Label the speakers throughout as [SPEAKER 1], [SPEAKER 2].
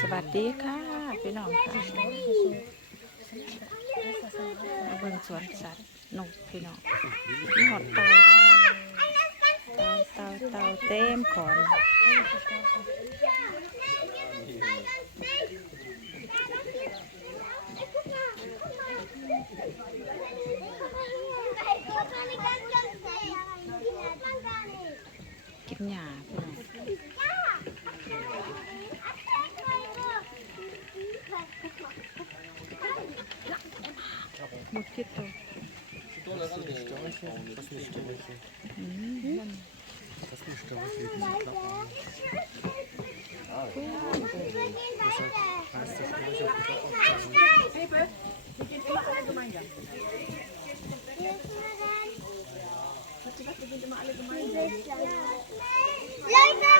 [SPEAKER 1] สวัสดีค่ะพี่น้องค่ะเบิ่งสวนสัตว์นกพี่น้องนี่หอดเตาเตาเตาเต็มขอนกินหญ้าพี่น้อง Geht doch. Das ist eine Störche. Das ist eine Störche. Mhm. Das ist eine Störche.
[SPEAKER 2] Ah, ja. Deshalb heißt das Störche auf dem Dach. Bebe, wir gehen immer alle gemeinsam. Leute!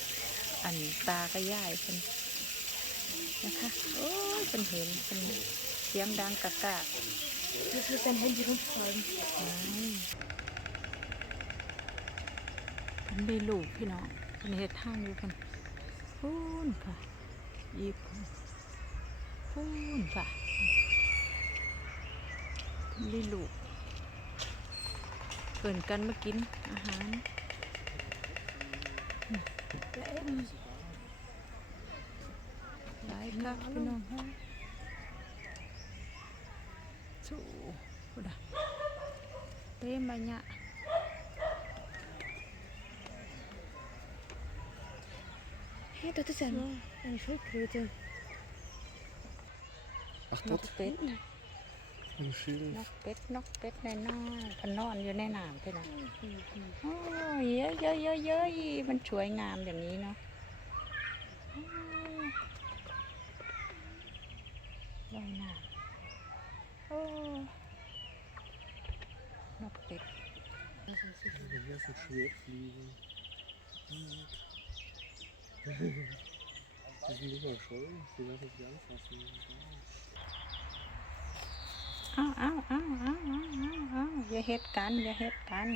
[SPEAKER 1] อันตาก็ย่ายเป็นนะคะโอ้ยเป็นเห็นเป็นเสียงดังกะกะ This was an engine farm. นป็นได้ลูกพี่น้องเป็นเห็ดทางอยู่กันฟูนค่ะยีบฟูนค่ะมปนลูกเกินกันมากินอาหาร lẽ đấy các cái nó ha chủ udah banyak Hé, dat is hem. En zo kleuter. Wacht, wat? นกเป็ดนกเป็ดในน้อยพนอนอยู่ในน้ำพื่นโอ้ยเยอะเยอะเยอะเยอะมันสวยงามอย่างนี้เนาะลอยน้ำโอ้นกเป็ด Я со Швеции. Ты не знаешь, ч т อ้าวอ้าวอ้าวอ้าวอ้าวอย่าเฮ็ดกันอย่าเฮ็ดกัน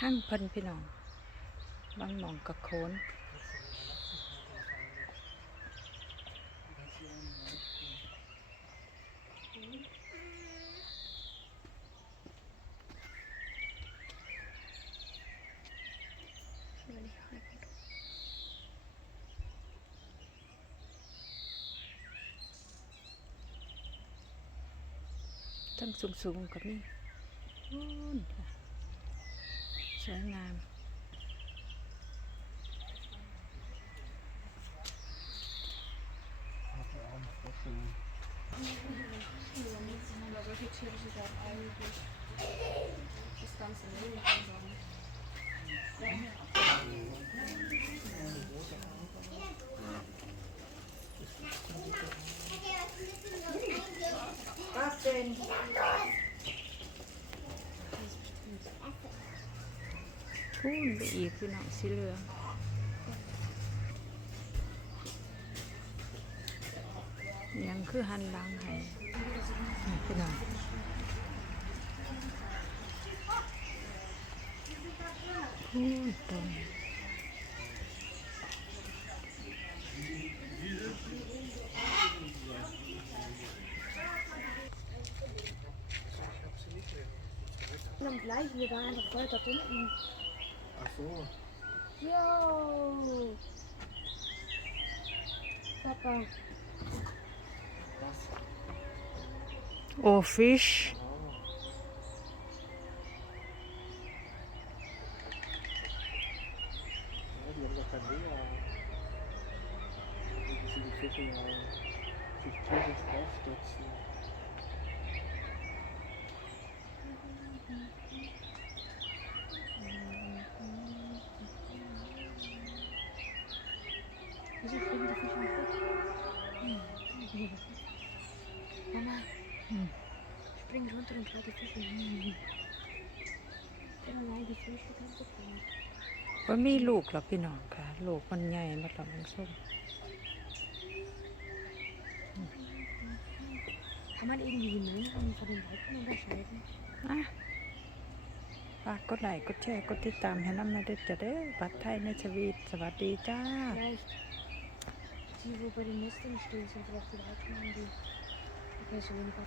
[SPEAKER 1] หั่นเพิ่นพี่น้องบางมองกระโคน sung sung kami Yun. พูนไปอีกพี่น้องสีเหลืองยังคือหันหลังให้พี่น้องพูนตรงน้ำไหลมีการคอยตะตุ้ม Assuma. Yo! Papá. Oh, o fish. Thank you. ว่ามีลูกหรอพี่น้องคะลูกมันใหญ่มาต่อมันส้มทำมันเองดีไหมมันจะดีไหมที่มัได้ใช่ไหมฝากกดไลค์กดแชร์กดติดตามให้น้ำแม่ได้จะได้บัตรไทยในชีวิตสวัสดีจ้า die, wo bei den Nestern stehen, sind vielleicht die Leute, die so Person